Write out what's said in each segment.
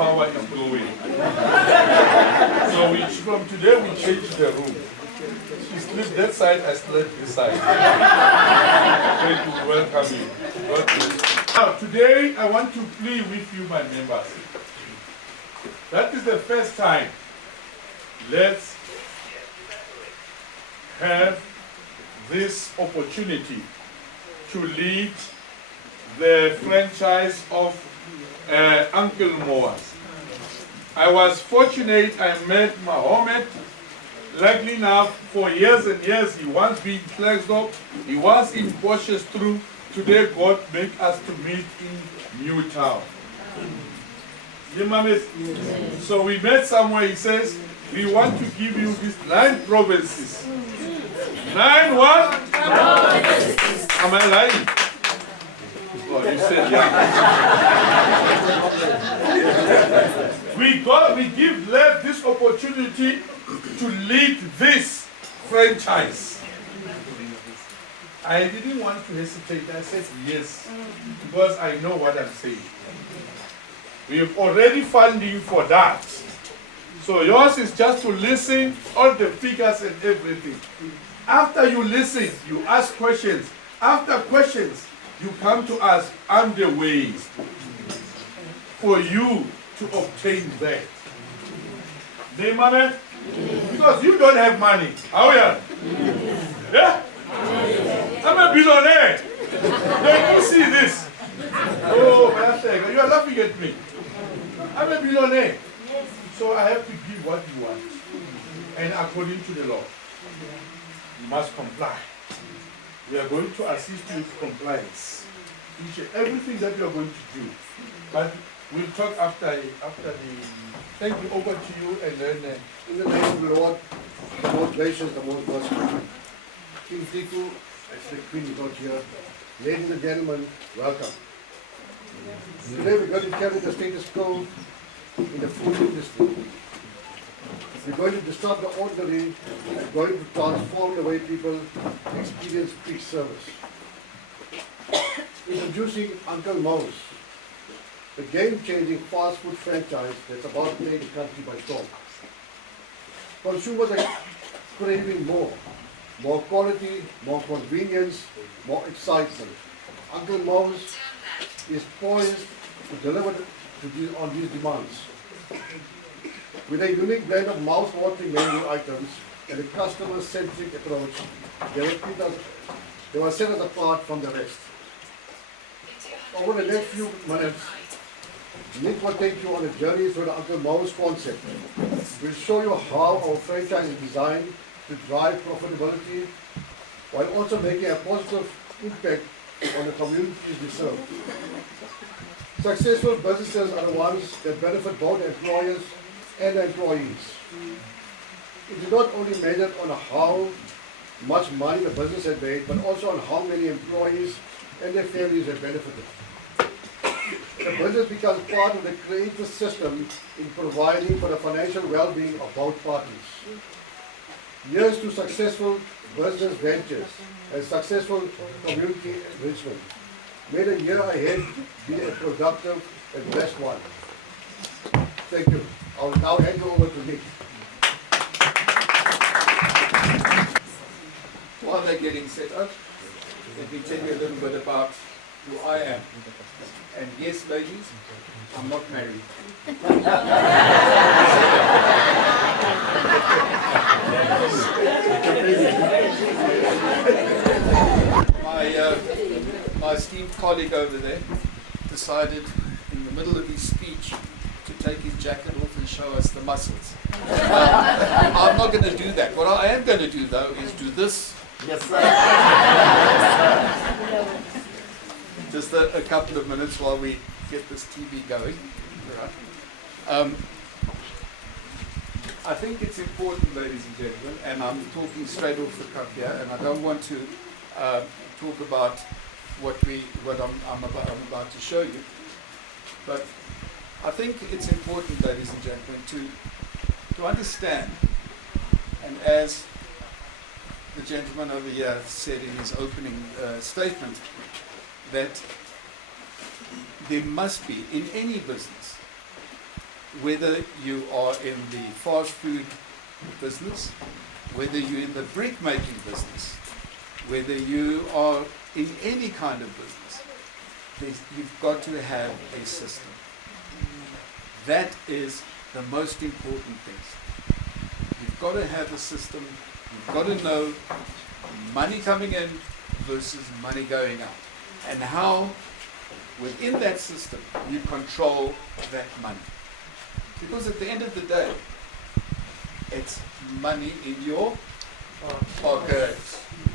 power is going. So from today we change the room. She sleeps that side, I sleep this side. Thank you, welcome you. God bless. Now today I want to plead with you, my members. That is the first time. Let's have this opportunity to lead the franchise of Uncle MOE'S. I was fortunate I met Mohammed. Luckily enough, for years and years, he was being Klerksdorp, he was in Potchefstroom. Today, God make us to meet in Newtown. Yes. So we met somewhere, he says, we want to give you these 9 provinces. 9 what? Provinces. Am I lying? Oh, you said yeah. we give Lev this opportunity to lead this franchise. I didn't want to hesitate. I said yes, because I know what I'm saying. We have already funding for that. So yours is just to listen, all the figures and everything. After you listen, you ask questions. After questions, you come to us on the ways for you to obtain that. Name money? Because you don't have money. How are you? Yeah? I'm a billionaire. Don't you see this? Oh, my, you are laughing at me. I'm a billionaire. So I have to give what you want. And according to the law, you must comply. We are going to assist you with compliance. Everything that you are going to do. But we'll talk after the... Thank you, over to you, and then... in the name of the Lord, the most gracious, the most merciful. King Tiku, as the Queen is not here. Ladies and gentlemen, welcome. Today we're going to carry the status quo in the food industry. We're going to disrupt the ordinary and going to transform the way people experience peak service. Introducing Uncle MOE'S, the game-changing fast food franchise that's about to take the country by storm. Consumers are craving more quality, more convenience, more excitement. Uncle MOE'S is poised to deliver on these demands. With a unique blend of mouth-watering menu items and a customer-centric approach, they will set us apart from the rest. Over the next few minutes, Nick will take you on a journey through the Uncle MOE'S concept. We'll show you how our franchise is designed to drive profitability while also making a positive impact on the communities we serve. Successful businesses are the ones that benefit both employers and employees. It is not only measured on how much money the business has made, but also on how many employees and their families have benefited. The business becomes part of the creative system in providing for the financial well-being of both parties. Here's to successful business ventures and successful community enrichment. May the year ahead be a productive and blessed one. Thank you. I'll now hand you over to Nick. While they're getting set up, let me tell you a little bit about who I am. And yes, ladies, I'm not married. My esteemed colleague over there decided in the middle of his speech to take his jacket off and show us the muscles. I'm not going to do that. What I am going to do, though, is do this. Yes, sir. Just a couple of minutes while we get this TV going. Right. I think it's important, ladies and gentlemen, and I'm talking straight off the cuff here, and I don't want to talk about what I'm about to show you, but I think it's important, ladies and gentlemen, to understand, and as the gentleman over here said in his opening statement, that there must be, in any business, whether you are in the fast food business, whether you're in the brick making business, whether you are in any kind of business, you've got to have a system. That is the most important thing. You've got to have a system. You've got to know money coming in versus money going out, and how within that system you control that money. Because at the end of the day, it's money in your pocket.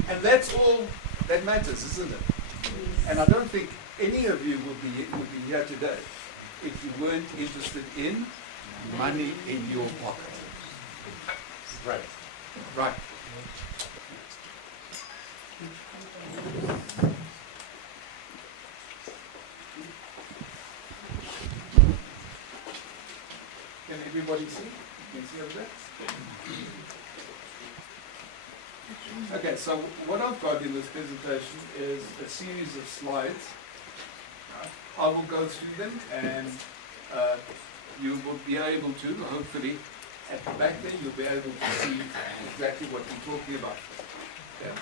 And that's all that matters, isn't it? And I don't think any of you would be here today if you weren't interested in money in your pocket. Right. Right. Can everybody see? Can you see over there? Okay, so what I've got in this presentation is a series of slides. I will go through them, and you will be able to, hopefully, at the back there, you'll be able to see exactly what we're talking about. Yeah.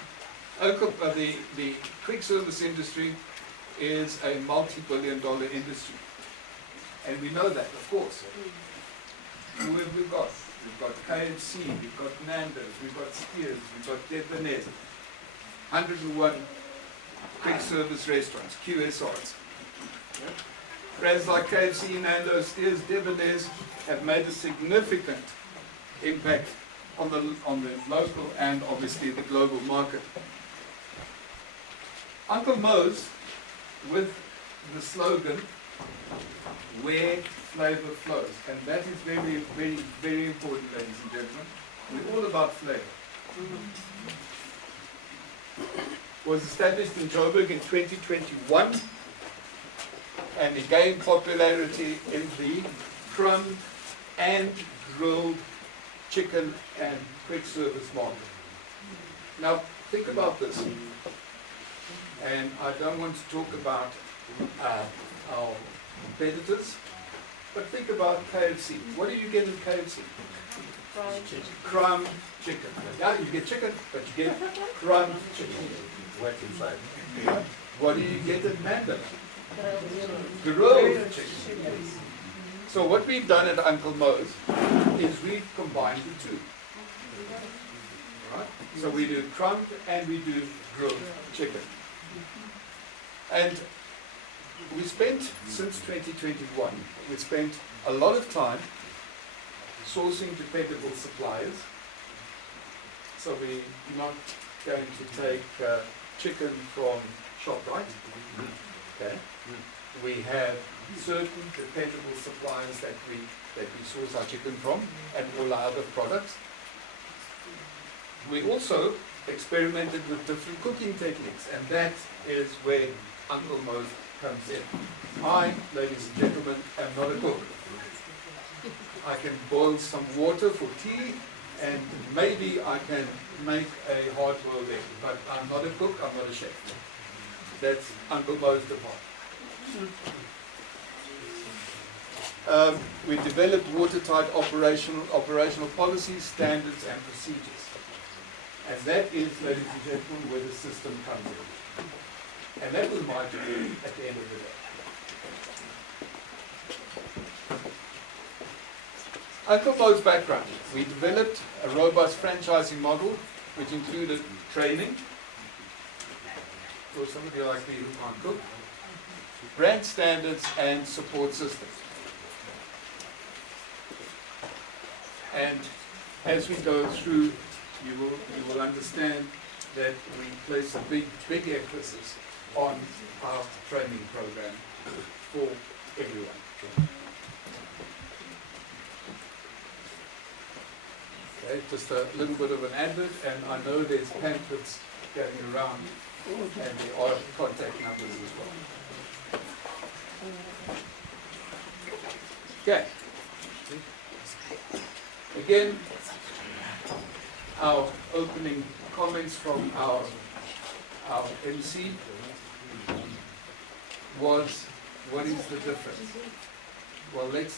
The quick service industry is a multi-billion-dollar industry, and we know that, of course. Who have we got? We've got KFC, we've got Nando's, we've got Steers, we've got Debonairs, 101 quick service restaurants, QSRs. Brands like KFC, Nando's, Steers, Debonairs have made a significant impact on the local and obviously the global market. Uncle Moe's, with the slogan, "Where flavor flows," and that is very, very, very important, ladies and gentlemen. We're all about flavor. Was established in Joburg in 2021, and it gained popularity in the crumbed and grilled chicken and quick service market. Now, think about this. And I don't want to talk about our competitors, but think about KFC. What do you get in KFC? Crumbed chicken. Yeah, you get chicken, but you get crumbed chicken. Wet inside. What do you get at Nando's? Grilled chicken. So what we've done at Uncle Moe's is we've combined the two. Right? So we do crumbed and we do grilled chicken. And we spent, since 2021, we spent a lot of time sourcing dependable suppliers. So we're not going to take chicken from ShopRite. Okay. We have certain dependable suppliers that we source our chicken from, and all our other products. We also experimented with different cooking techniques, and that is where Uncle Moe's comes in. I, ladies and gentlemen, am not a cook. I can boil some water for tea, and maybe I can make a hard-boiled egg, but I'm not a cook, I'm not a chef. That's Uncle Moe's department. We developed watertight operational policies, standards, and procedures. And that is, ladies and gentlemen, where the system comes in. And that was my degree at the end of the day. Uncle Moe's background. We developed a robust franchising model, which included training for somebody like me who can't cook, brand standards, and support systems. And as we go through, you will understand that we place a big emphasis on our training program for everyone. Okay, just a little bit of an advert, and I know there's pamphlets going around, and there are contact numbers as well. Okay. Again, our opening comments from our MC was, what is the difference? Well, let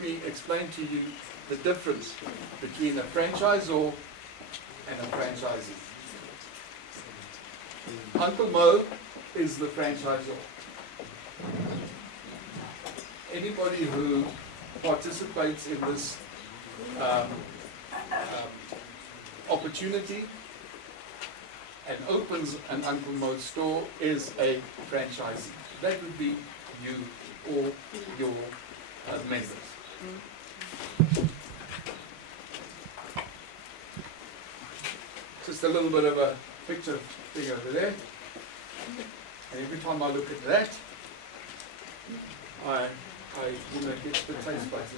me explain to you the difference between a franchisor and a franchisee. Uncle Mo is the franchisor. Anybody who participates in this opportunity and opens an Uncle Mo's store is a franchisee. That would be you or your members. Just a little bit of a picture thing over there. And every time I look at that, I get the taste buds.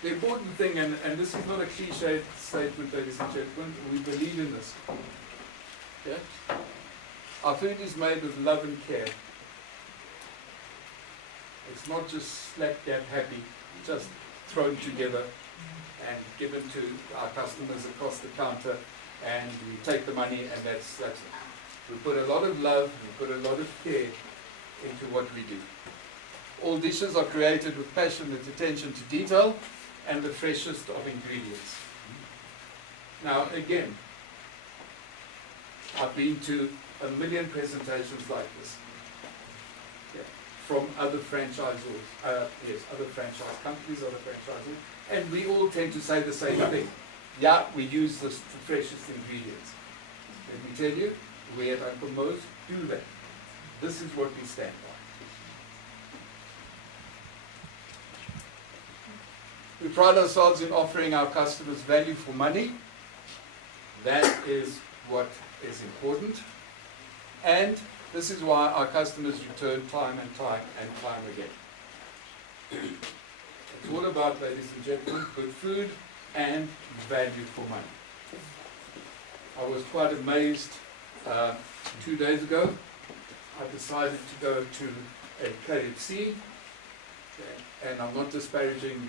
The important thing, and this is not a cliche statement, ladies and gentlemen, we believe in this. Okay? Our food is made with love and care. It's not just slap dab happy, just thrown together and given to our customers across the counter, and we take the money, and that's it. We put a lot of love, we put a lot of care into what we do. All dishes are created with passionate attention to detail and the freshest of ingredients. Now again, I've been to a million presentations like this, from other franchisors, other franchise companies, other franchisors, and we all tend to say the same thing. Yeah, we use the freshest ingredients. Let me tell you, we at Uncle Moe's do that. This is what we stand by. We pride ourselves in offering our customers value for money. That is what is important. And this is why our customers return time and time again. It's all about, ladies and gentlemen, good food and value for money. I was quite amazed 2 days ago. I decided to go to a KFC, and I'm not disparaging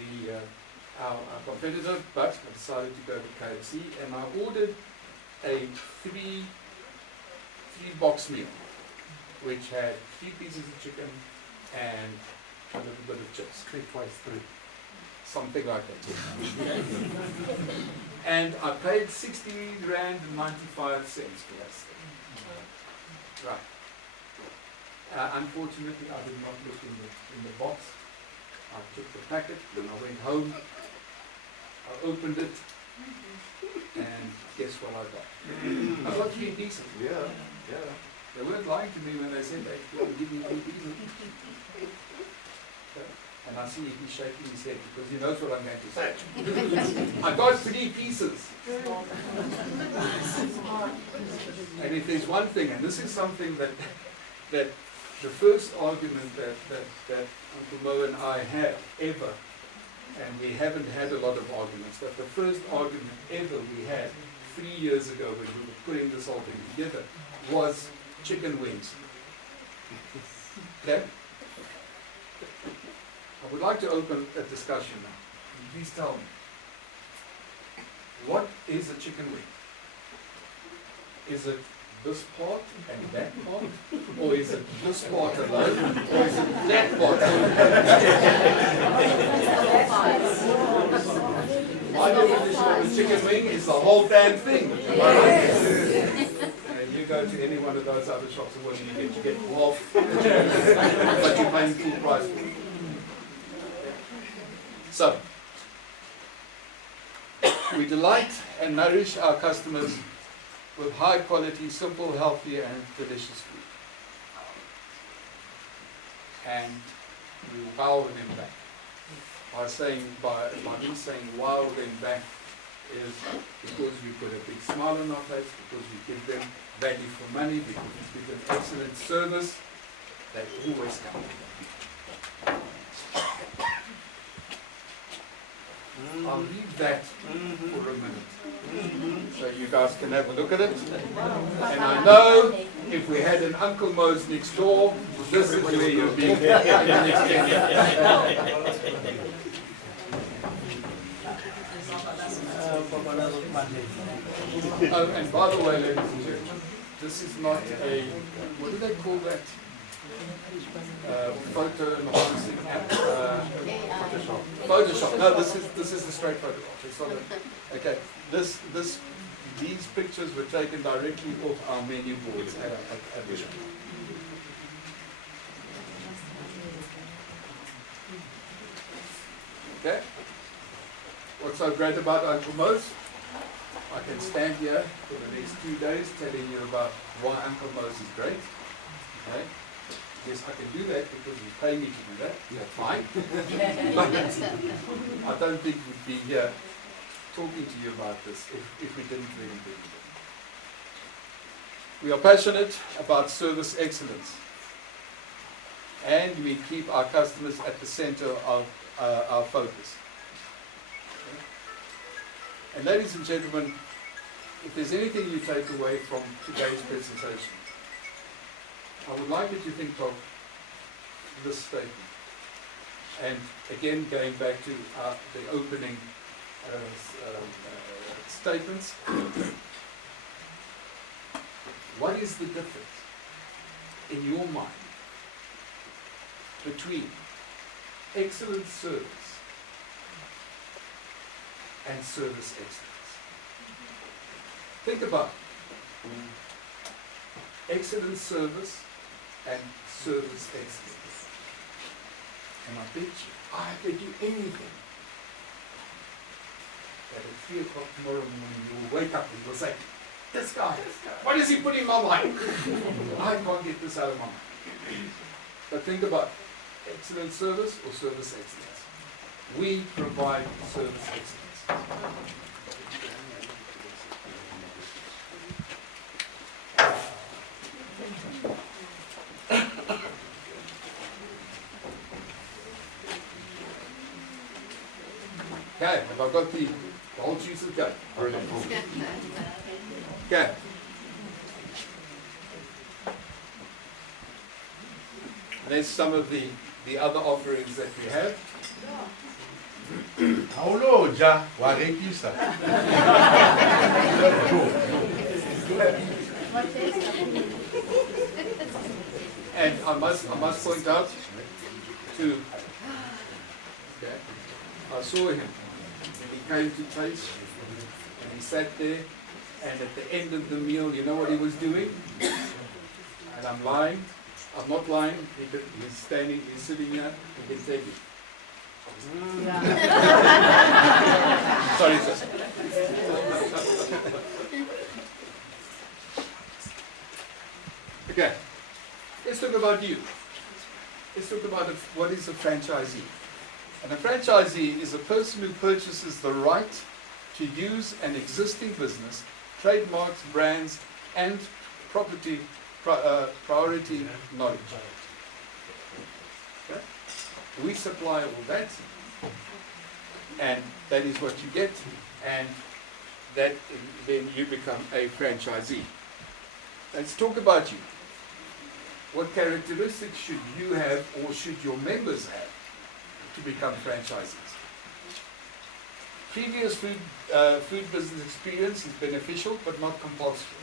our competitor, but I decided to go to KFC, and I ordered a three box meal, which had 3 pieces of chicken and a little bit of chips. 3 twice 3. Something like that. And I paid 60 Rand and 95 cents for that thing. Right. Unfortunately, I did not look in the box. I took the packet, then I went home. I opened it, and guess what I got? I got 3 pieces. Yeah. They weren't lying to me when they said they would give me 3 pieces. And I see he's shaking his head because he knows what I'm going to say. I got 3 pieces. And if there's one thing, and this is something that the first argument that Uncle Mo and I had ever, and we haven't had a lot of arguments, but the first argument ever we had 3 years ago when we were putting this whole thing together was chicken wings. Okay? I would like to open a discussion now. Please tell me, what is a chicken wing? Is it this part and that part? Or is it this part alone? Or is it that part alone? My definition of a chicken wing is the whole damn thing. And you go to any one of those other shops, and what do you get? You get half, but you're paying full price for it. So, we delight and nourish our customers with high quality, simple, healthy and delicious food. And we wow them back. By me saying wow them back is because we put a big smile on our face, because we give them value for money, because we give them excellent service, they always come. I'll leave that for a minute, so you guys can have a look at it. And I know if we had an Uncle Mo's next door, this is where you'll be. Oh, and by the way, ladies and gentlemen, this is not a, what do they call that? Photo enhancing app. Photoshop. No, this is the straight photograph. It's not a, okay. These pictures were taken directly off our menu boards at the shop. Okay. What's so great about Uncle MOE'S? I can stand here for the next 2 days telling you about why Uncle MOE'S is great. Okay. Yes, I can do that because you pay me to do that. That's fine. But I don't think we'd be here talking to you about this if we didn't really believe it. We are passionate about service excellence. And we keep our customers at the center of our focus. And ladies and gentlemen, if there's anything you take away from today's presentation, I would like you to think of this statement. And again, going back to the opening statements, what is the difference in your mind between excellent service and service excellence? Think about it. Excellent service and service excellence. And I bet you, I could do anything that at 3 o'clock tomorrow morning you'll wake up and you'll say, this guy, what is he putting in my mind? I can't get this out of my mind. But think about it. Excellent service or service excellence? We provide service excellence. Okay, have I got the whole juice of cake? Okay. There's some of the other offerings that we have. Paulo, ja, warekisa. And I must point out to, okay, I saw him when he came to taste, and he sat there, and at the end of the meal, you know what he was doing? And I'm lying. I'm not lying. He's standing, he's sitting here, he can take it. Sorry, sir. Okay, let's talk about you. Let's talk about what is a franchisee. And a franchisee is a person who purchases the right to use an existing business, trademarks, brands, and property priority knowledge. Okay? We supply all that, and that is what you get, and that then you become a franchisee. Let's talk about you. What characteristics should you have, or should your members have, to become franchisees? Previous food business experience is beneficial, but not compulsory.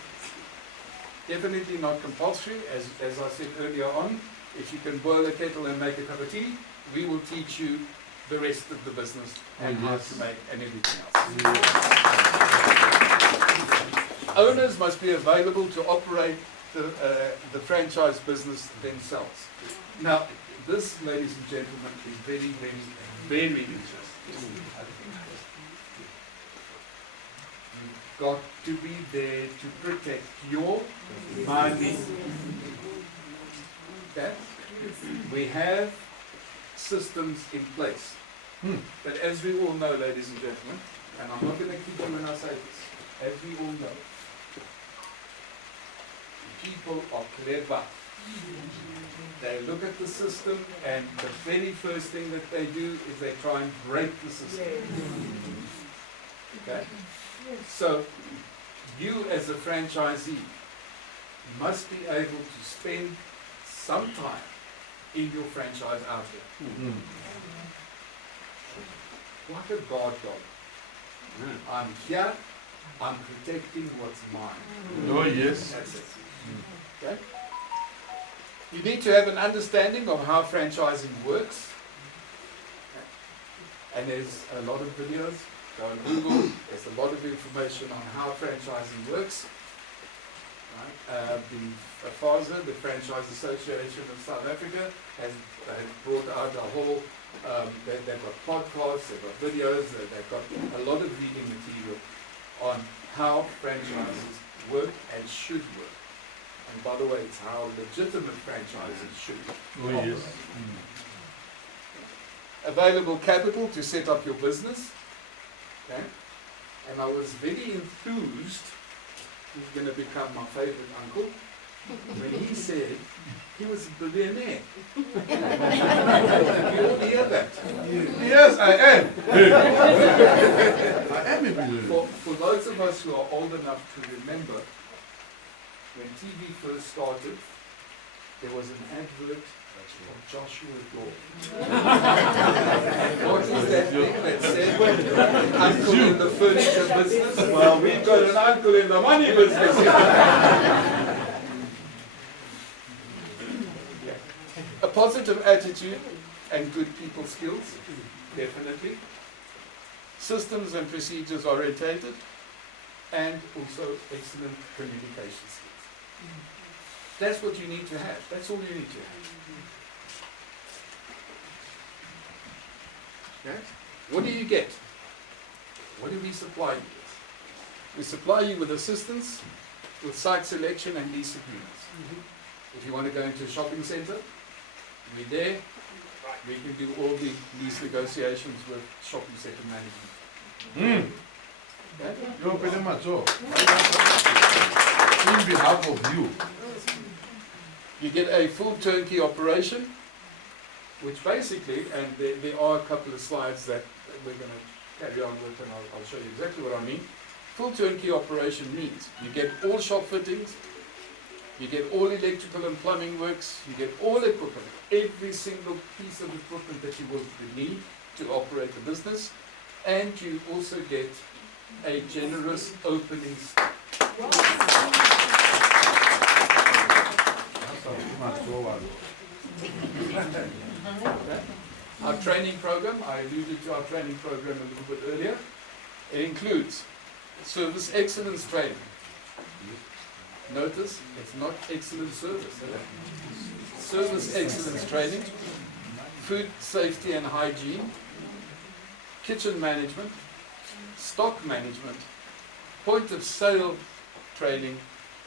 Definitely not compulsory. As I said earlier on, if you can boil a kettle and make a cup of tea, we will teach you the rest of the business and how to make and everything else. Owners must be available to operate the franchise business themselves. Now, this, ladies and gentlemen, is very, very, very interesting. You've got to be there to protect your money. Okay? We have systems in place. But as we all know, ladies and gentlemen, and I'm not going to kid you when I say this, as we all know, people are clever. They look at the system, and the very first thing that they do is they try and break the system. Okay? So, you as a franchisee must be able to spend some time in your franchise outlet. What a guard dog. I'm here, I'm protecting what's mine. Oh, yes. That's it. Okay? You need to have an understanding of how franchising works. And there's a lot of videos. Go on Google. There's a lot of information on how franchising works. Right? The FASA, the Franchise Association of South Africa, has brought out a whole, they've got podcasts, they've got videos, they've got a lot of reading material on how franchises work and should work. And by the way, it's how legitimate franchises should Oh, operate. yes. Available capital to set up your business. Okay? And I was very enthused, he's going to become my favorite uncle, when he said he was a billionaire. You all hear that? Yes, I am. I am a billionaire. For those of us who are old enough to remember, when TV first started, there was an advert of Joshua Daw. What is that thing that said, uncle in the furniture business? Well, we've got an uncle in the money business. A positive attitude and good people skills, definitely. Systems and procedures orientated, and also excellent communication skills. That's what you need to have. That's all you need to have. Okay? What do you get? What do we supply you with? We supply you with assistance, with site selection and lease agreements. If you want to go into a shopping center, we're there. We can do all the lease negotiations with shopping center management. Okay? You're pretty much so. In behalf of you. You get a full turnkey operation, which basically, and there are a couple of slides that we're going to carry on with, and I'll show you exactly what I mean. Full turnkey operation means you get all shop fittings, you get all electrical and plumbing works, you get all equipment, every single piece of equipment that you will need to operate the business, and you also get a generous opening Our training program, I alluded to our training program a little bit earlier. It includes service excellence training. Notice, it's not excellent service. Service excellence training, food safety and hygiene, kitchen management, stock management, point of sale training,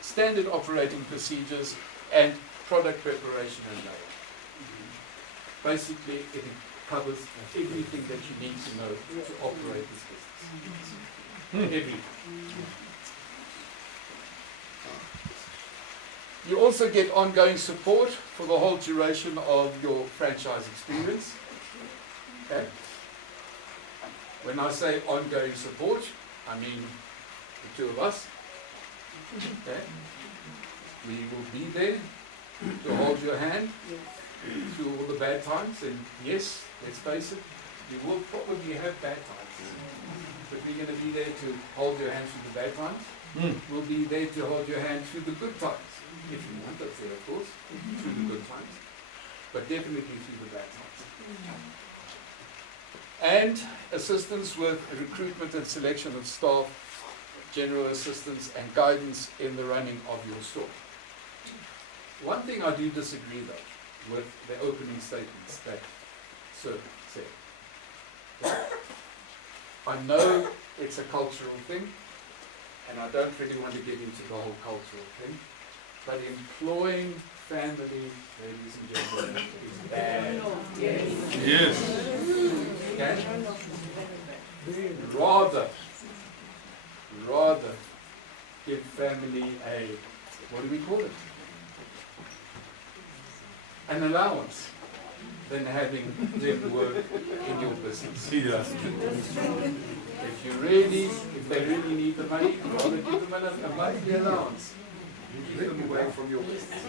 standard operating procedures, and product preparation and layout. Basically, it covers everything that you need to know to operate this business. Everything. You also get ongoing support for the whole duration of your franchise experience. Okay? When I say ongoing support, I mean the two of us. Okay? We will be there to hold your hand through all the bad times, and yes, let's face it, you will probably have bad times, but we're going to be there to hold your hand through the bad times. We'll be there to hold your hand through the good times, if you want us there, of course, through the good times, but definitely through the bad times. And assistance with recruitment and selection of staff, general assistance and guidance in the running of your store. One thing I do disagree though, with the opening statements that Sir said. I know it's a cultural thing, and I don't really want to get into the whole cultural thing, but employing family, ladies and gentlemen, is bad. Yes. Okay? Rather give family a, what do we call it? An allowance than having them work in your business. Yes. If they really need the money, rather give them a monthly allowance. Keep them away from your business.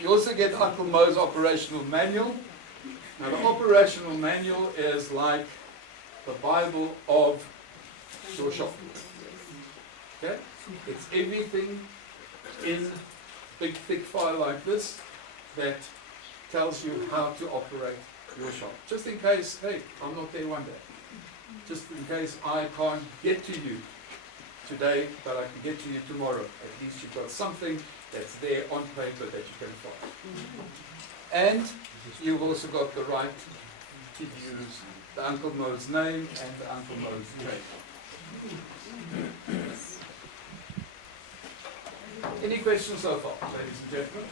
You also get Uncle Moe's operational manual Now the operational manual is like the Bible of your shop. Okay? It's everything in big thick file like this that tells you how to operate your shop. Just in case, hey, I'm not there one day. Just in case I can't get to you today, but I can get to you tomorrow. At least you've got something that's there on paper that you can follow. And you've also got the right to use the Uncle MOE'S name and the Uncle MOE'S trade. Any questions so far, ladies and gentlemen?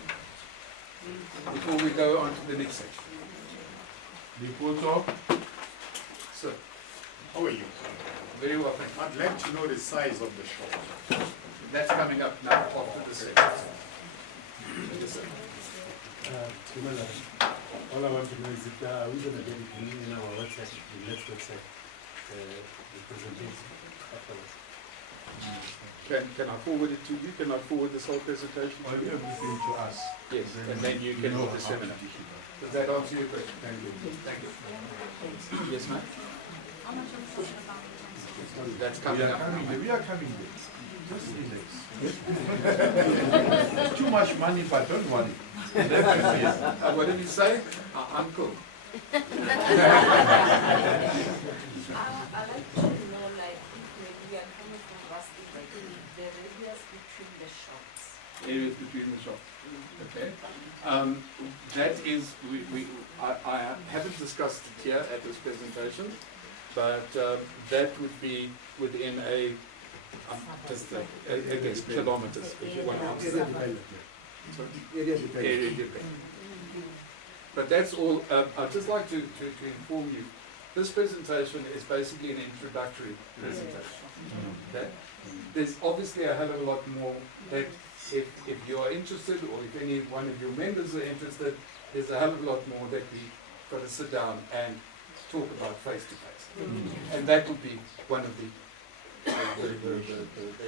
Before we go on to the next section. Before talk, So, How are you? very well, thank you. I'd like to know the size of the shop. That's coming up now after the section. Yes, sir. All I want to know is if are we going to get it in our website, the next website, the presentation afterwards? Can I forward it to you? Can I forward this whole presentation? or everything to us. Yes, and then you can know disseminate. how to dish it out. Does that answer your question? Thank you. Thank you. Yes, ma'am? How much are we talking about? That's We coming are up. coming there. We are coming there. Just relax. It's too much money, but don't worry. What did you say? Uncle. I'd like to know, like, if we are coming from Rusty, like, the radius between the shops. Areas between the shops. Okay. That is, I haven't discussed it here at this presentation, but that would be within just I guess kilometers, if you want to answer Area that. dependent. Sorry? Area dependent. Area dependent. But that's all. I'd just like to inform you, this presentation is basically an introductory presentation. Okay? There's obviously a hell of a lot more that if you are interested, or if any one of your members are interested, there's a hell of a lot more that we've got to sit down and talk about face to face. And that would be one of the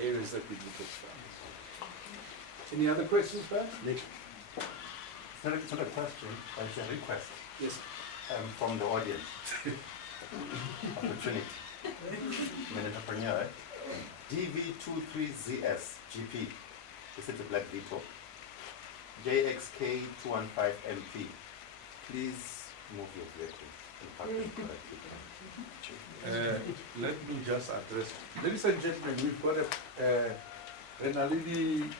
areas that we will talk about. Any other questions, Ben? Nick, it's not a question, but it's a request Yes. from the audience. Opportunity. I'm an entrepreneur. DV23ZS GP. This is a black vehicle. JXK215MP. Please move your vehicle and park it correctly. Let me just address. Ladies and gentlemen, we've got a Renalini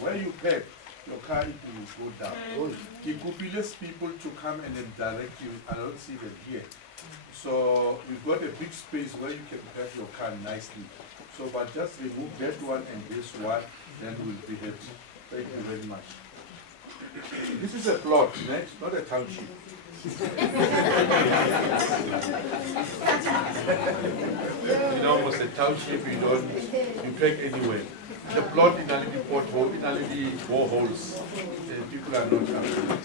where you park your car, it will go down. You could be less people to come and then direct you. I don't see them here. So we've got a big space where you can park your car nicely. So, but just remove that one and this one, then we'll be happy. Thank you very much. This is a plot, next, not a township. You know, almost a township, you park anywhere. The plot in a little pothole, in a little boreholes. People are not happy.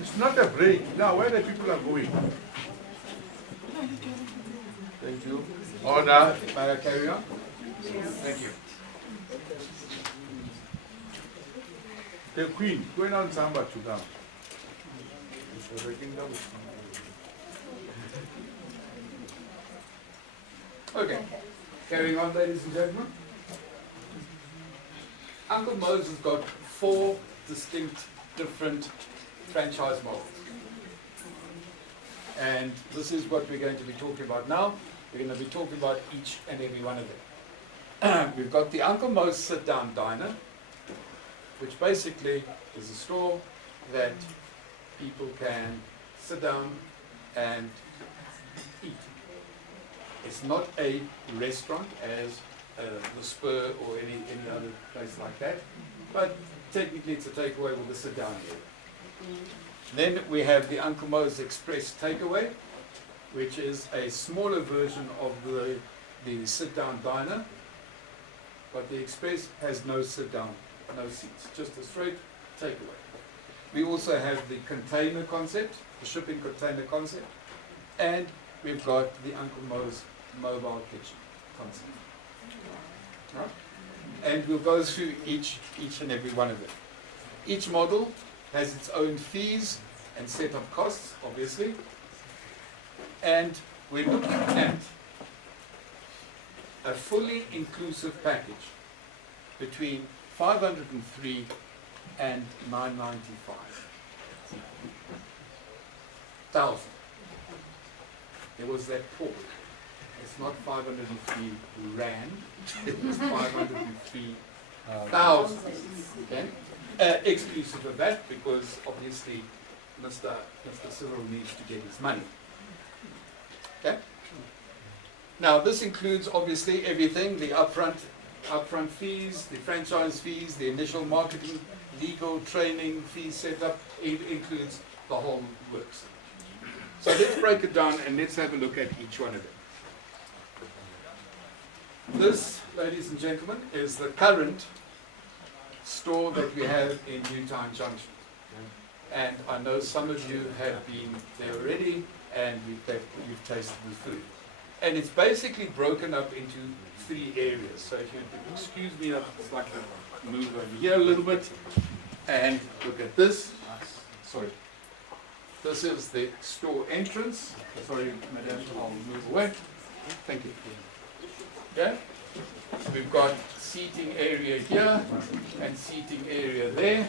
It's not a break. Now, where the people are going? Thank you. Order. May I carry on? Thank you. The Queen, going on Samba to down. Okay. Carrying on, ladies and gentlemen. Uncle MOE'S has got 4 distinct different franchise models. And this is what we're going to be talking about now. We're going to be talking about each and every one of them. We've got the Uncle MOE'S sit-down diner, which basically is a store that people can sit down and eat. It's not a restaurant as the Spur or any other place like that, but technically it's a takeaway with a sit-down area. Then we have the Uncle MOE'S Express Takeaway, which is a smaller version of the sit-down diner, but the Express has no sit-down, no seats, just a straight takeaway. We also have the container concept, the shipping container concept, and we've got the Uncle Moe's mobile kitchen concept. Right? And we'll go through each and every one of them. Each model has its own fees and setup costs, obviously. And we're looking at a fully inclusive package between 503 and 995,000. There was that pause. It's not 503 rand, it was 503,000. Okay? Exclusive of that, because obviously Mr. Cyril needs to get his money. Okay? Now this includes obviously everything, the upfront fees, the franchise fees, the initial marketing, legal, training, fee setup. It includes the whole works. So let's break it down and let's have a look at each one of them. This, ladies and gentlemen, is the current store that we have in Newtown Junction. And I know some of you have been there already and you've tasted the food. And it's basically broken up into 3 areas. So if you excuse me, I'd just like to move over here a little bit and look at this. Sorry. This is the store entrance. Sorry, madam, I'll move away. Thank you. Okay? We've got seating area here and seating area there.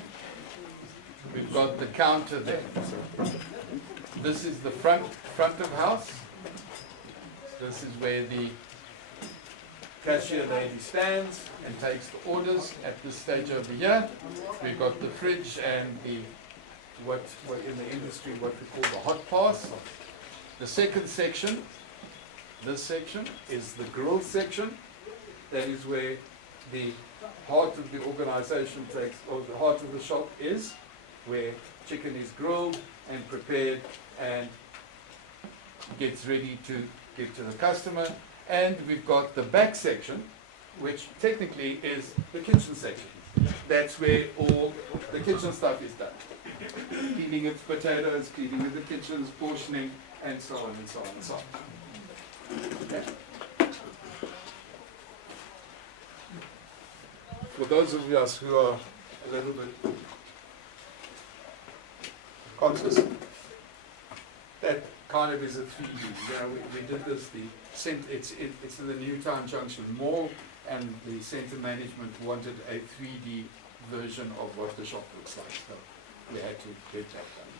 We've got the counter there. This is the front of house. This is where the cashier lady stands and takes the orders. At this stage over here, we've got the fridge and the what in the industry what we call the hot pass. The second section, this section, is the grill section. That is where the heart of the organization takes, or the heart of the shop is, where chicken is grilled and prepared and gets ready to give to the customer. And we've got the back section, which technically is the kitchen section. That's where all the kitchen stuff is done. Cleaning of potatoes, cleaning of the kitchens, portioning, and so on and so on and so on. Okay. For those of us who are a little bit conscious, that kind of is a 3D. You know, we did this. It's in the Newtown Junction Mall, and the center management wanted a 3D version of what the shop looks like. So we had to get that done.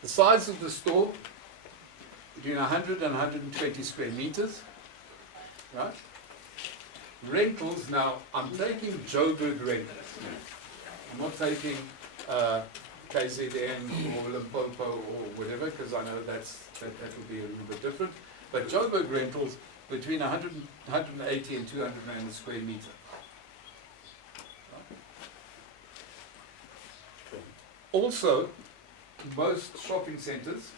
The size of the store, between 100 and 120 square meters, right? Rentals, now I'm taking Joburg rentals. I'm not taking KZN or Limpopo or whatever, because I know that will be a little bit different. But Joburg rentals, between 180 and 200 rand a square meter. Also, most shopping centers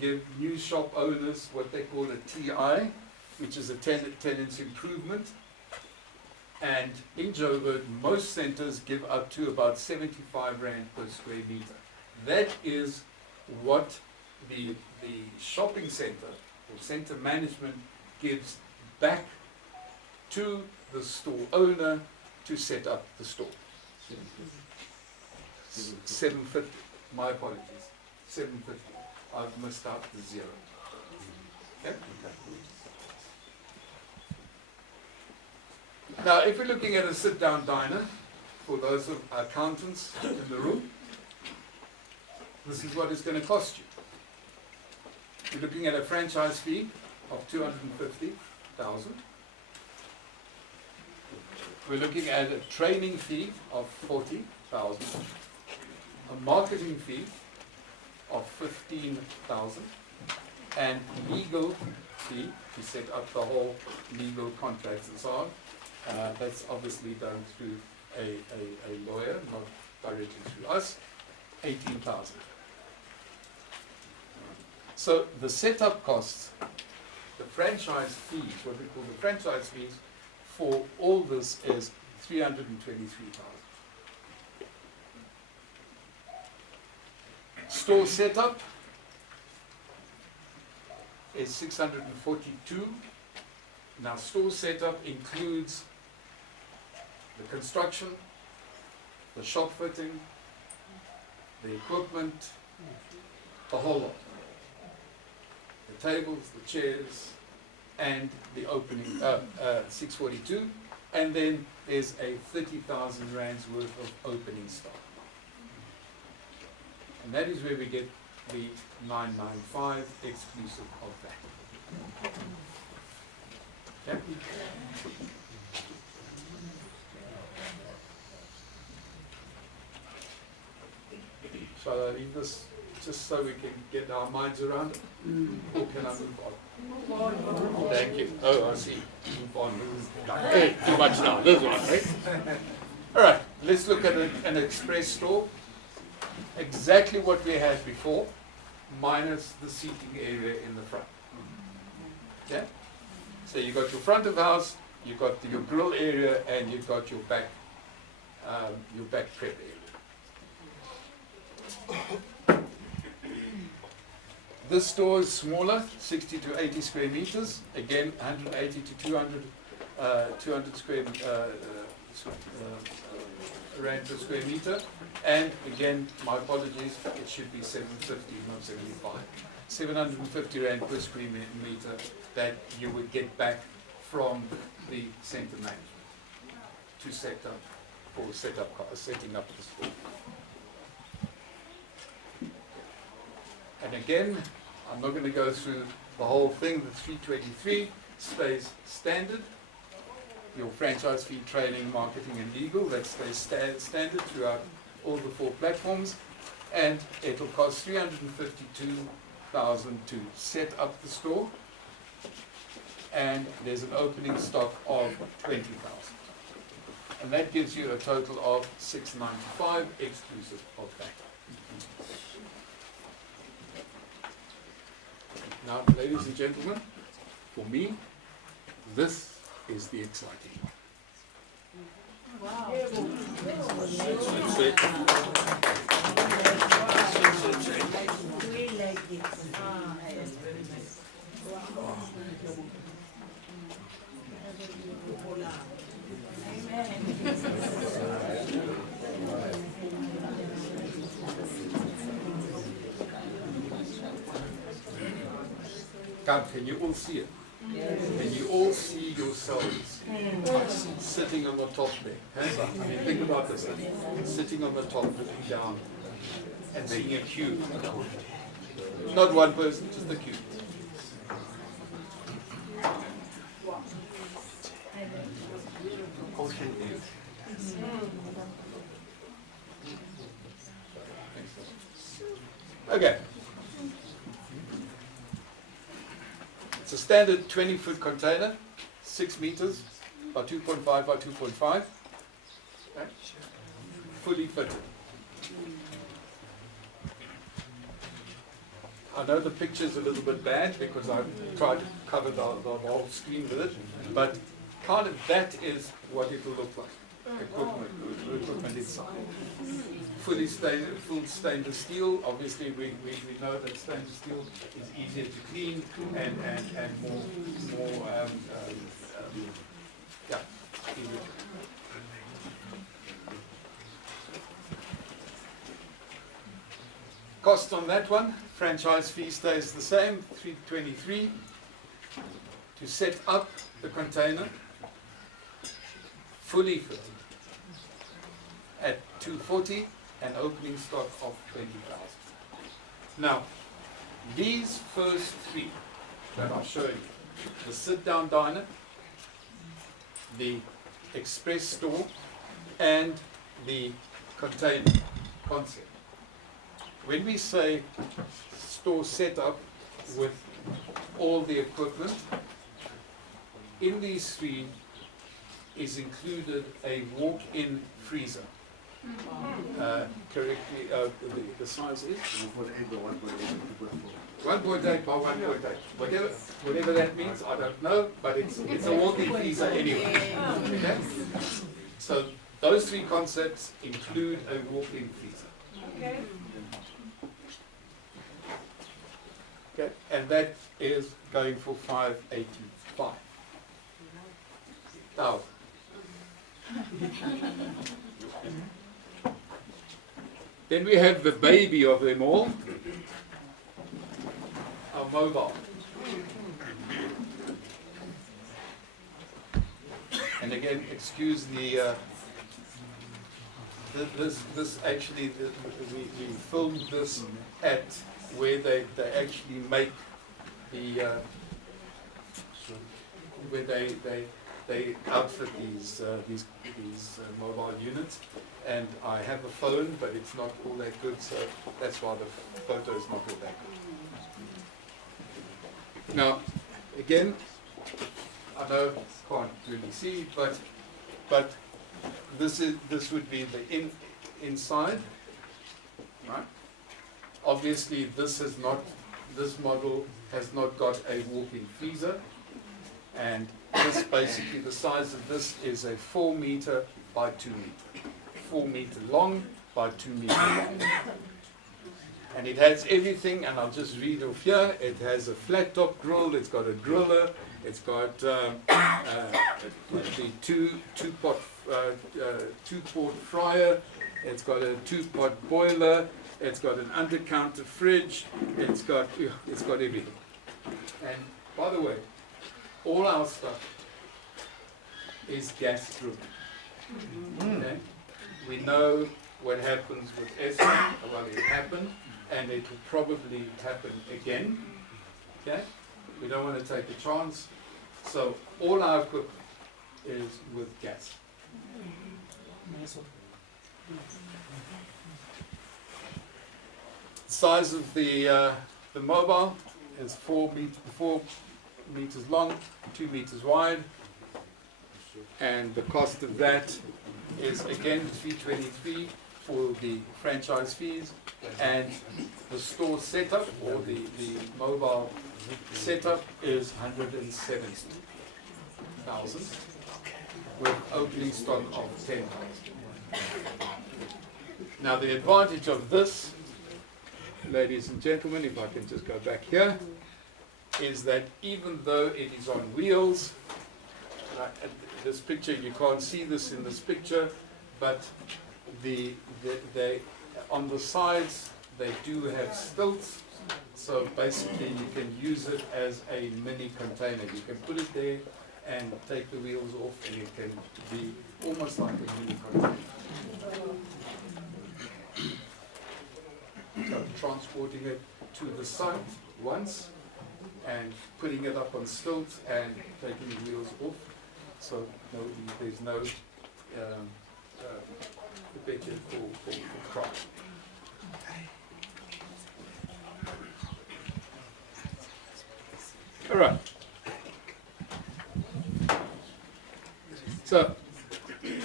give new shop owners what they call a TI, which is a tenants improvement. And in Joburg, most centers give up to about 75 rand per square meter. That is what the shopping center or center management gives back to the store owner to set up the store. 750. My apologies. 750. I've missed out the 0. Okay? Now, if we're looking at a sit-down diner, for those of accountants in the room, this is what it's going to cost you. We're looking at a franchise fee of 250,000. We're looking at a training fee of 40,000. A marketing fee of 15,000, and legal fee to set up the whole legal contracts and so on. That's obviously done through a lawyer, not directly through us. 18,000. So the setup costs, the franchise fees, what we call the franchise fees for all this is 323,000. Store setup is 642. Now store setup includes the construction, the shop fitting, the equipment, the whole lot. The tables, the chairs, and the opening, 642. And then there's a 30,000 rands worth of opening stock. And that is where we get the 995 exclusive of that. Okay? Shall I leave this just so we can get our minds around it? Or can I move on? Thank you. Oh, I see. Move on. Hey, too much now. This one, right? All right, let's look at an express store. Exactly what we had before, minus the seating area in the front. Yeah? So you got your front of house, you got your grill area, and you've got your back prep area. This store is smaller, 60 to 80 square meters. Again, 180 to 200 square rand per square meter. And again, my apologies, it should be 750, not 75. 750 rand per square meter that you would get back from the center management to set up for setting up the store. And again, I'm not going to go through the whole thing. The 323 stays standard. Your franchise fee, training, marketing, and legal, that stays standard throughout all the 4 platforms. And it'll cost 352,000 to set up the store. And there's an opening stock of 20,000. And that gives you a total of 695 exclusive of that. Now, ladies and gentlemen, for me, this is the exciting one. Wow. We like it. Yes, very nice. Come, can you all see it? Can you all see yourselves sitting on the top there? Hands up. I mean, think about this. Sitting on the top, looking down, and seeing a cube. Not one person, just a cube. Ocean view. Okay. It's a standard 20-foot container, 6 meters by 2.5 by 2.5, okay. Fully fitted. I know the picture's a little bit bad because I've tried to cover the whole screen with it, but kind of that is what it will look like. Equipment inside. Full stainless steel. Obviously, we know that stainless steel is easier to clean and more easier. Cost on that one, franchise fee stays the same, 323 to set up the container, fully fitted at 240, an opening stock of 20,000. Now, these first 3 that I'll show you, the sit-down diner, the express store, and the container concept. When we say store setup with all the equipment, in these 3 is included a walk-in freezer. Correctly, the size is 1.8 by 1.8. Whatever that means, I don't know, but it's a walk-in freezer anyway. Okay? So those 3 concepts include a walk-in freezer. Okay. Okay, and that is going for 585. Now, then we have the baby of them all, our mobile. And again, excuse the this actually we filmed this at where they actually make the where they outfit these mobile units, and I have a phone, but it's not all that good, so that's why the photo is not all that good. Now, again, I know can't really see, but this would be the inside, right? Obviously, this model has not got a walk-in freezer, and this basically the size of this is a 4 meter by 2 meter, 4 meter long by 2 meter long, and it has everything. And I'll just read off here. It has a flat top grill. It's got a griller. It's got the two port fryer. It's got a 2-pot boiler. It's got an under-counter fridge. It's got everything. And by the way, all our stuff is gas driven. Okay? We know what happens with Eskom. Well, it happened, and it will probably happen again. Okay? We don't want to take a chance. So all our equipment is with gas. The size of the mobile is 4 meters long, 2 meters wide, and the cost of that is again $323 for the franchise fees, and the store setup or the mobile setup is $170,000 with opening stock of 10,000. Now the advantage of this, ladies and gentlemen, if I can just go back here, is that even though it is on wheels, this picture, you can't see this in this picture, but they on the sides they do have stilts, so basically you can use it as a mini container. You can put it there and take the wheels off, and it can be almost like a mini container. So transporting it to the site once and putting it up on stilts and taking the wheels off, so there's no picture for crime. All right. So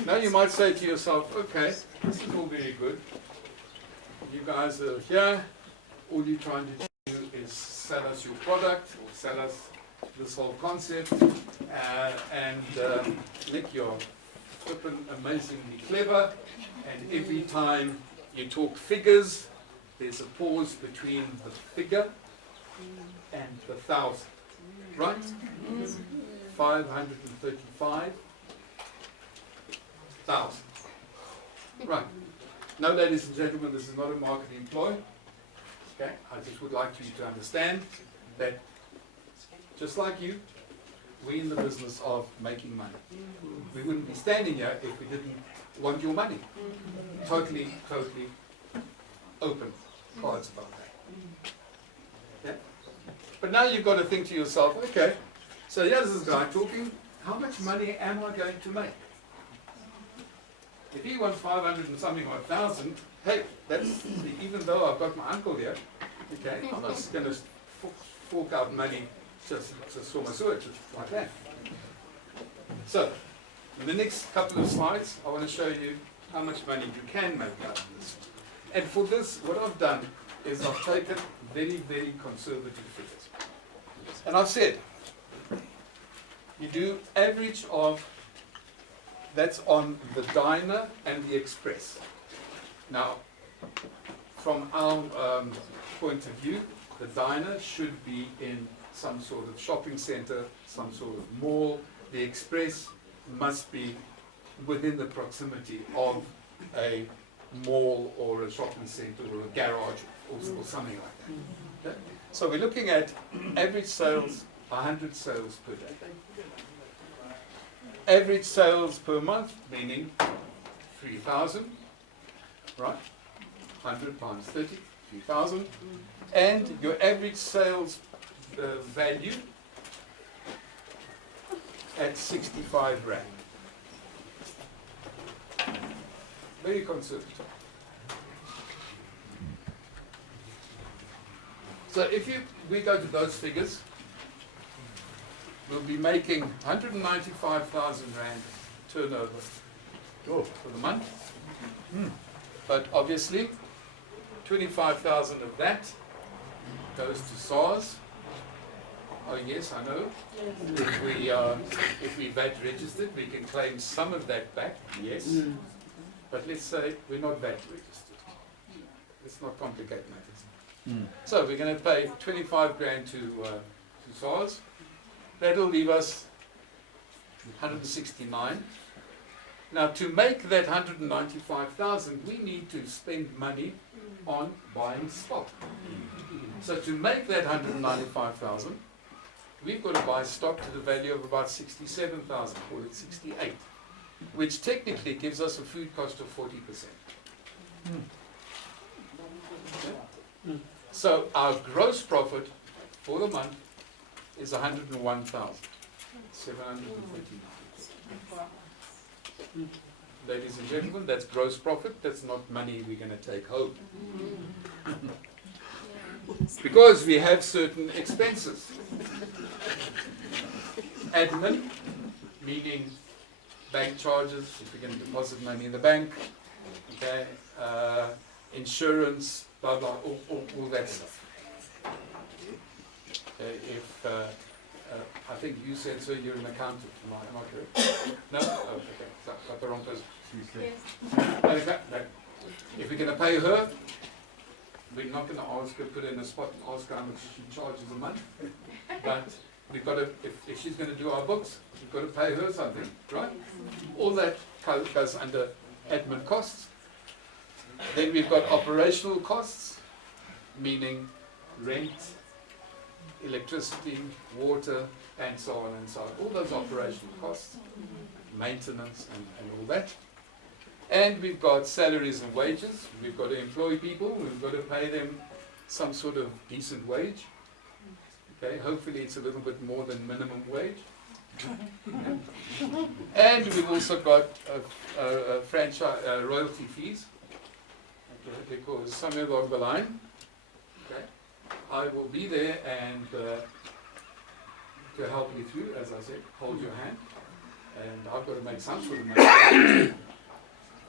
now you might say to yourself, okay, this is all very good. You guys are here. All you're trying to do is sell us your product or sell us this whole concept. And Nick, you're flipping amazingly clever. And every time you talk figures, there's a pause between the figure and the 1,000. Right? 535,000. Right. No, ladies and gentlemen, this is not a marketing ploy. Okay? I just would like you to understand that just like you, we're in the business of making money. We wouldn't be standing here if we didn't want your money. Totally open cards about that. Okay? But now you've got to think to yourself, okay, so here's this guy talking, how much money am I going to make? If he wants 500 and something or 1,000, hey, that's, even though I've got my uncle here, okay, I'm not going to fork out money just for my sewage, like that. So, in the next couple of slides, I want to show you how much money you can make out of this. And for this, what I've done is I've taken very, very conservative figures. And I've said, you do average of, that's on the diner and the express. Now, from our point of view, the diner should be in some sort of shopping center, some sort of mall. The express must be within the proximity of a mall or a shopping center or a garage or something like that. Okay? So we're looking at average sales, 100 sales per day. Average sales per month, meaning 3,000, right? 100 times 30, 3,000. And your average sales value at 65 Rand. Very conservative. So if we go to those figures, we'll be making 195,000 Rand turnover for the month. But obviously, 25,000 of that goes to SARS. Oh yes, I know. If we VAT registered, we can claim some of that back, yes. But let's say we're not VAT registered. Let's not complicate matters. So we're going to pay 25 grand to SARS. That'll leave us 169. Now to make that 195,000, we need to spend money on buying stock. So to make that 195,000, we've got to buy stock to the value of about 67,000, call it 68, which technically gives us a food cost of 40%. Okay? So our gross profit for the month is 101,750. Ladies and gentlemen, that's gross profit. That's not money we're going to take home. Because we have certain expenses. Admin, meaning bank charges, if we're going to deposit money in the bank, okay, insurance, blah, blah, all that stuff. If I think you said, sir, you're an accountant, am I correct? No? Oh, okay, so I got the wrong person. If we're going to pay her, we're not going to ask her, put her in a spot and ask her how much she charges a month. But we've got to, if she's going to do our books, we've got to pay her something, right? All that goes under admin costs. Then we've got operational costs, meaning rent, electricity, water, and so on and so on. All those operational costs, maintenance and all that. And we've got salaries and wages. We've got to employ people. We've got to pay them some sort of decent wage. Okay, hopefully it's a little bit more than minimum wage. And we've also got franchise royalty fees. Okay, because somewhere along the line, okay, I will be there and to help you through, as I said, hold your hand, and I've got to make some sort of money.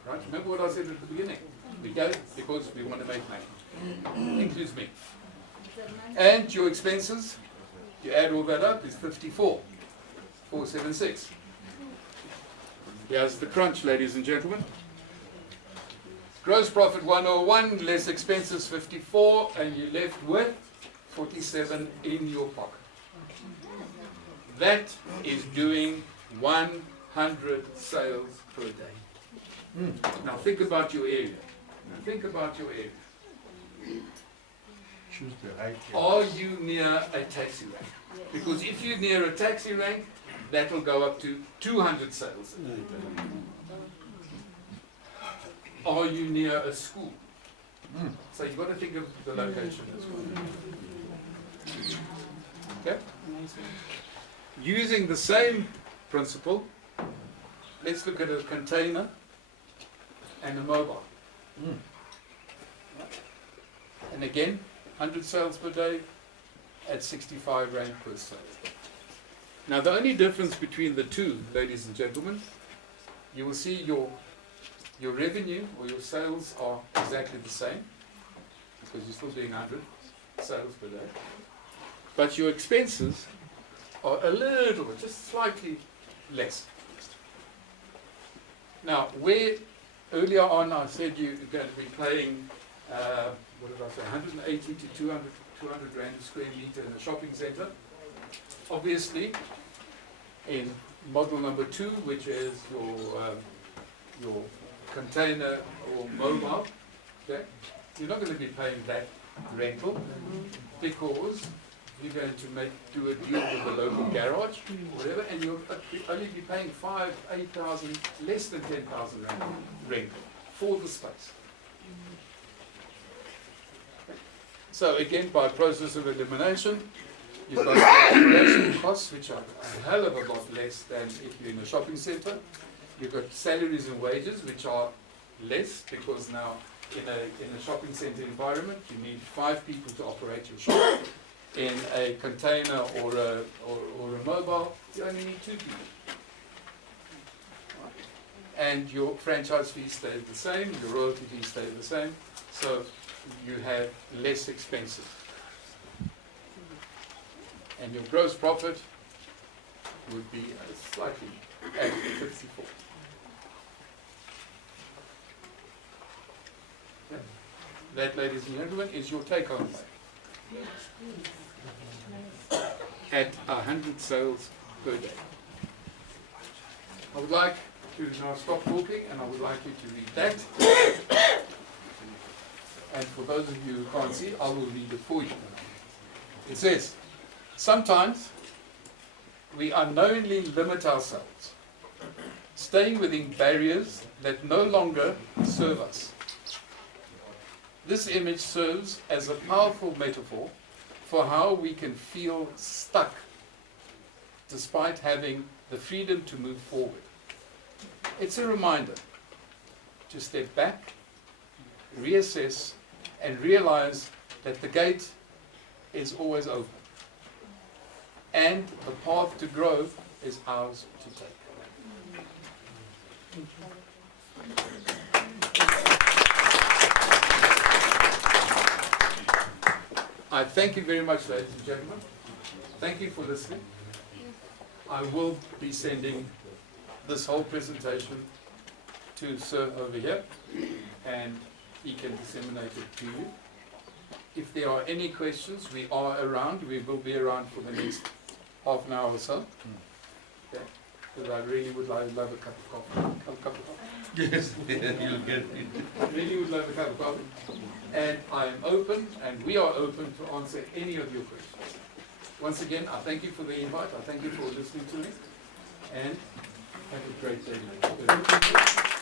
Right? Remember what I said at the beginning? We go because we want to make money. Includes me. And your expenses, you add all that up, is 54,476. Here's the crunch, ladies and gentlemen. Gross profit 101, less expenses 54, and you're left with 47 in your pocket. That is doing 100 sales per day. Now think about your area. Think about your area. Choose the right. Are you near a taxi rank? Because if you're near a taxi rank, that will go up to 200 sales a day. Are you near a school? So you've got to think of the location as well. Okay? Using the same principle, let's look at a container and a mobile. And again, 100 sales per day at 65 Rand per sale. Now the only difference between the two, ladies and gentlemen, you will see your revenue or your sales are exactly the same because you're still doing 100 sales per day. But your expenses are a little bit, just slightly less. Now, where earlier on I said you're going to be paying, what did I say, 180 to 200 200 rand a square meter in a shopping centre. Obviously, in model number 2, which is your container or mobile, okay, you're not going to be paying that rental because you're going to do a deal with the local garage, whatever, and you'll only be paying 8,000, less than 10,000 rand rental for the space. So again, by process of elimination, you've got operation costs, which are a hell of a lot less than if you're in a shopping centre. You've got salaries and wages, which are less because now in a shopping centre environment, you need 5 people to operate your shop. In a container or a mobile, you only need 2 people. And your franchise fee stays the same, your royalty fee stays the same, so you have less expenses. And your gross profit would be slightly at 54. Okay. That, ladies and gentlemen, is your take-home pay. At 100 sales per day. I would like to now stop talking and I would like you to read that. And for those of you who can't see, I will read it for you. It says, sometimes we unknowingly limit ourselves, staying within barriers that no longer serve us. This image serves as a powerful metaphor for how we can feel stuck despite having the freedom to move forward. It's a reminder to step back, reassess, and realize that the gate is always open. And the path to growth is ours to take. I thank you very much, ladies and gentlemen. Thank you for listening. I will be sending this whole presentation to Sir over here, and he can disseminate it to you. If there are any questions, we are around. We will be around for the next half an hour or so. Okay. Because I really would love a cup of coffee. Have a cup of coffee? Yes, you'll get it. I really would love a cup of coffee. And I am open, and we are open to answer any of your questions. Once again, I thank you for the invite. I thank you for listening to me. And have a great day.